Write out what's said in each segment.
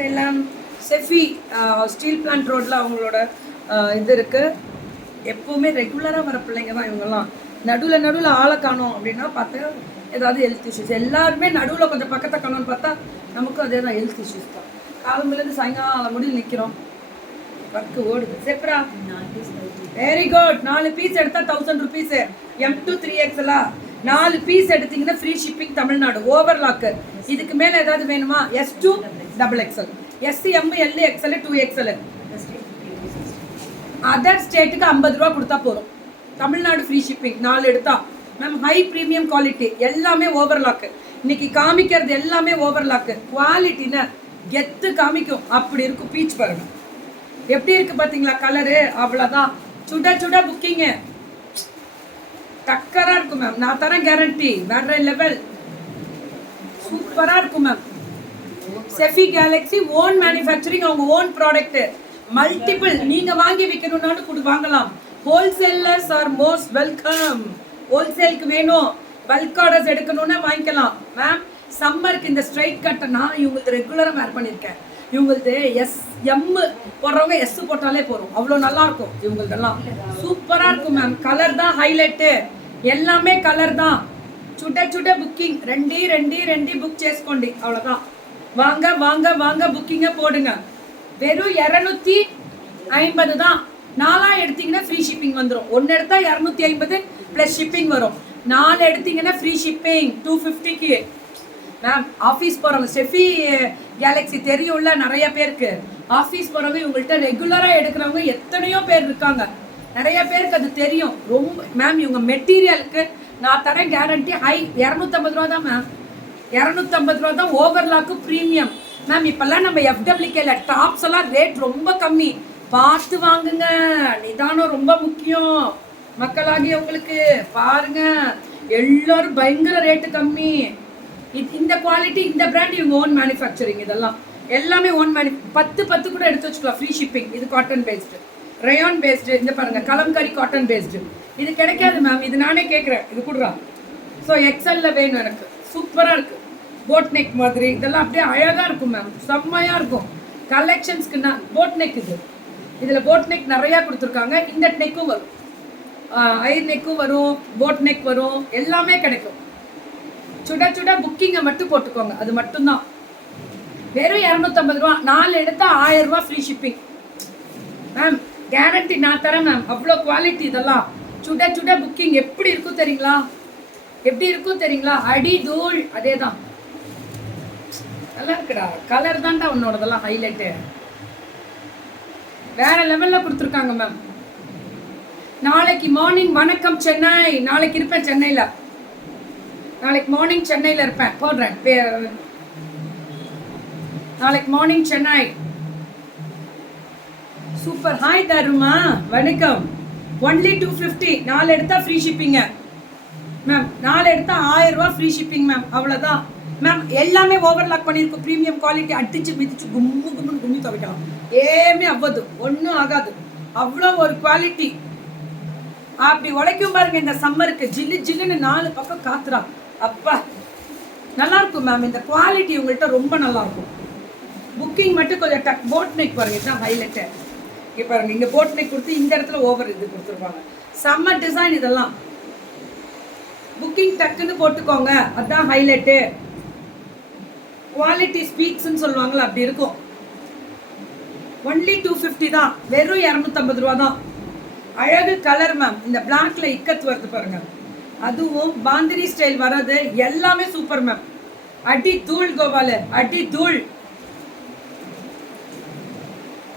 Salem செஃபி steel plant ரோட்டில் அவங்களோட இது இருக்குது. எப்போவுமே ரெகுலராக வர பிள்ளைங்க தான் இவங்கெல்லாம். நடுவில் ஆளை காணோம் அப்படின்னா பார்த்தா ஏதாவது ஹெல்த் இஷ்யூஸ். எல்லாருமே நடுவில் கொஞ்சம் பக்கத்தை காணோன்னு பார்த்தா நமக்கும் அதே தான் ஹெல்த் இஷ்யூஸ் தான். காலம்புலேருந்து சாயங்காலம் முடிவு நிற்கிறோம். ஒர்க்கு ஓடுது. செப்ரா வெரி குட். 4 பீஸ் எடுத்தால் 1000 ருபீஸு. M2 3XL 4 பீஸ் எடுத்தீங்கன்னா ஃப்ரீ ஷிப்பிங் தமிழ்நாடு. ஓவர்லாக்கு. இதுக்கு மேலே ஏதாவது வேணுமா? S2 XXL, SM, L, XL, 2XL. Other ஸ்டேட்டுக்கு 50 ரூபா கொடுத்தா போதும். Tamil Nadu free shipping. 4 எடுத்தா மேம். ஹை ப்ரீமியம் குவாலிட்டி, எல்லாமே ஓவர்லாக்கு. இன்னைக்கு காமிக்கிறது எல்லாமே ஓவர்லாக்கு. குவாலிட்டின்னு கெத்து காமிக்கும். அப்படி இருக்கும். பீச் பாருங்க எப்படி இருக்கு பார்த்தீங்களா? கலரு அவ்வளோதான். சுட சுட புக்கிங்கு டக்கராக இருக்கும் மேம். நான் தரேன் கேரண்டி. வேற லெவல் சூப்பராக இருக்கும் மேம். செஃபி கேலக்ஸி ஓன் மேனுஃபேக்சரிங், அவங்க ஓன் ப்ராடக்ட். மல்டிபிள் நீங்க வாங்கி விற்கணும்னாலும் வாங்கலாம். Wholesalers are most welcome. ஹோல்சேலுக்கு வேணும், பல்க் ஆர்டர்ஸ் எடுக்கணும்னா வாங்கிக்கலாம் மேம். சம்மருக்கு இந்த ஸ்ட்ரைட் கட்டனா இவங்களுக்கு ரெகுலராக வேர் பண்ணியிருக்கேன். இவங்களுக்கு SM போடுறவங்க S போட்டாலே போதும். அவ்வளோ நல்லா இருக்கும். இவங்களுதெல்லாம் சூப்பராக இருக்கும் மேம். கலர் தான் ஹைலைட்டு. எல்லாமே கலர் தான். சுட சுட புக்கிங். ரெண்டி புக் చేసుకోండి. அவ்வளோதான். வாங்க வாங்க வாங்க புக்கிங்க போடுங்க. வெறும் 250 தான். 4 எடுத்தீங்கன்னா ஃப்ரீ ஷிப்பிங் வந்துடும். 1 எடுத்தா 250 ப்ளஸ் ஷிப்பிங் வரும். 4 எடுத்தீங்கன்னா ஃப்ரீ ஷிப்பிங் 250க்கு மேம். ஆஃபீஸ் போகிறவங்க செஃபி கேலக்ஸி தெரியும்ல நிறைய பேருக்கு. ஆஃபீஸ் போகிறவங்க இவங்கள்ட்ட ரெகுலராக எடுக்கிறவங்க எத்தனையோ பேர் இருக்காங்க. நிறைய பேருக்கு அது தெரியும். ரொம்ப மேம் இவங்க மெட்டீரியலுக்கு நான் தரேன் கேரண்டி. ஹை 250 ரூபா தான் மேம். 250 ரூபா தான். Overlock premium ma'am. இப்போல்லாம் நம்ம FWKல டாப்ஸ் எல்லாம் ரேட் ரொம்ப கம்மி. பார்த்து வாங்குங்க. நிதானம் ரொம்ப முக்கியம் மக்களாகியவங்களுக்கு. பாருங்க எல்லாரும் பயங்கர ரேட்டு கம்மி. இந்த குவாலிட்டி, இந்த பிராண்ட் இவங்க ஓன் மேனுஃபேக்சரிங். இதெல்லாம் எல்லாமே ஓன் 10 கூட எடுத்து வச்சுக்கலாம். Free shipping. இது காட்டன் பேஸ்டு, ரயான் பேஸ்டு. இந்த பாருங்க கலம்காரி காட்டன் பேஸ்டு. இது கிடைக்காது மேம். இது நானே கேட்குறேன். இது கொடுறா. ஸோ XL வேணும் எனக்கு. சூப்பராக இருக்குது. போட் நெக் மாதிரி இதெல்லாம் அப்படியே அழகாக இருக்கும் மேம். செம்மையாக இருக்கும். கலெக்ஷன்ஸ்க்கு நான் போட் நெக் இதில் போட் நெக் நிறையா கொடுத்துருக்காங்க. இந்த நெக்கும் வரும், ஐர் நெக்கும் வரும், போட் நெக் வரும். எல்லாமே கிடைக்கும். சுட சுட புக்கிங்கை மட்டும் போட்டுக்கோங்க. அது மட்டும்தான். வெறும் 250 ரூபா. 4 எடுத்தால் 1000 ரூபா ஃப்ரீ ஷிப்பிங் மேம். கேரண்டி நான் தரேன் மேம். அவ்வளோ குவாலிட்டி இதெல்லாம். சுட சுட புக்கிங் எப்படி இருக்கும் தெரியுங்களா? எப்படி இருக்கும் தெரியுங்களா? அடி தூள் அதே தான். நல்லா இருக்குடா. கலர் தான்டா உன்னோடதெல்லாம் ஹைலைட்டு. வேற லெவலில் கொடுத்துருக்காங்க மேம். நாளைக்கு மார்னிங் வணக்கம் சென்னை. நாளைக்கு இருப்பேன் சென்னையில். நாளைக்கு மார்னிங் சென்னையில் இருப்பேன். போடுறேன். நாளைக்கு மார்னிங் சென்னை. சூப்பர். ஹாய் தருமா, வணக்கம். ஒன்லி 250. 4 எடுத்தா ஃப்ரீ ஷிப்பிங்க மேம். 4 எடுத்தா 1000 ரூபா ஃப்ரீ ஷிப்பிங் மேம். அவ்வளோதான் மேம். எல்லாமே ஓவர்லாக் பண்ணியிருக்கோம். Premium quality. அடிச்சு மிதிச்சு கும்முன்னு கும்மி துவைக்கலாம். ஏமே அவ்வளவு ஒன்றும் ஆகாது. அவ்வளோ ஒரு குவாலிட்டி. அப்படி உழைக்கும் பாருங்க. இந்த சம்மருக்கு ஜில்லுன்னு 4 பக்கம் காத்துறா. அப்பா நல்லா இருக்கும் மேம். இந்த குவாலிட்டி உங்கள்கிட்ட ரொம்ப நல்லா இருக்கும். புக்கிங் மட்டும் கொஞ்சம் போட் நெக் பாருங்க. இதுதான் ஹைலைட்டு. இங்கே பாருங்க. இங்கே போட் நெக் கொடுத்து இந்த இடத்துல ஓவர் இது கொடுத்துருப்பாங்க. செம்ம டிசைன் இதெல்லாம். புக்கிங் டக்குன்னு போட்டுக்கோங்க. அதுதான் ஹைலைட்டு. குவாலிட்டி ஸ்பீக்ஸ்ன்னு சொல்லுவாங்களா, அப்படி இருக்கும். ஒன்லி 250 தான். வெறும் 250 ரூபா தான். அழகு கலர் மேம். இந்த பிளாக்ல இக்கத்து வருது பாருங்க. அதுவும் பாந்தினி ஸ்டைல் வர்றது எல்லாமே சூப்பர் மேம். அடி தூள் கோபால, அடி தூள்.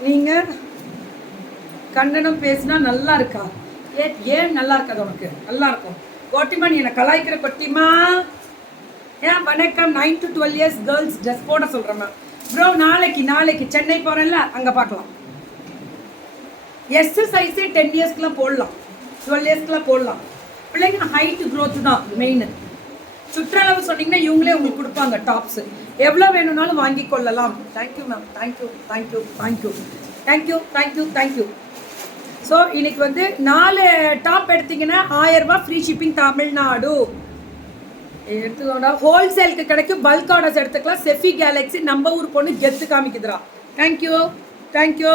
நீங்க கண்டனம் பேசினா நல்லா இருக்கா? ஏன் நல்லா இருக்காது உனக்கு? நல்லா இருக்கும். கோட்டிமா நீ என்னை கலாய்க்கிற கொட்டிமா. ஏன் வணக்கம். 9 to 12 years கேர்ள்ஸ் ட்ரெஸ் போட சொல்கிறேன் மேம். ப்ரோ நாளைக்கு சென்னை போகிறேன்ல, அங்கே பார்க்கலாம். எஸ் சைஸே 10 இயர்ஸ்க்குலாம் போடலாம், 12 இயர்ஸ்க்குலாம் போடலாம். பிள்ளைங்க ஹைட்டு க்ரோத்து தான் மெயின். சுற்றளவு சொன்னீங்கன்னா இவங்களே உங்களுக்கு கொடுப்பாங்க டாப்ஸு. எவ்வளோ வேணும்னாலும் வாங்கி கொள்ளலாம். Thank you ma'am. தேங்க்யூ. ஸோ இன்னைக்கு வந்து 4 டாப் எடுத்தீங்கன்னா 1000 ரூபா ஃப்ரீ ஷிப்பிங் தமிழ்நாடு. எடுத்துக்கோடா, ஹோல்சேலுக்கு கிடைக்கும், பல்க் ஆர்டர்ஸ் எடுத்துக்கலாம். செஃபி கேலக்ஸி நம்ம ஊர் பொண்ணு கெத்து காமிக்குதுடா. தேங்க்யூ.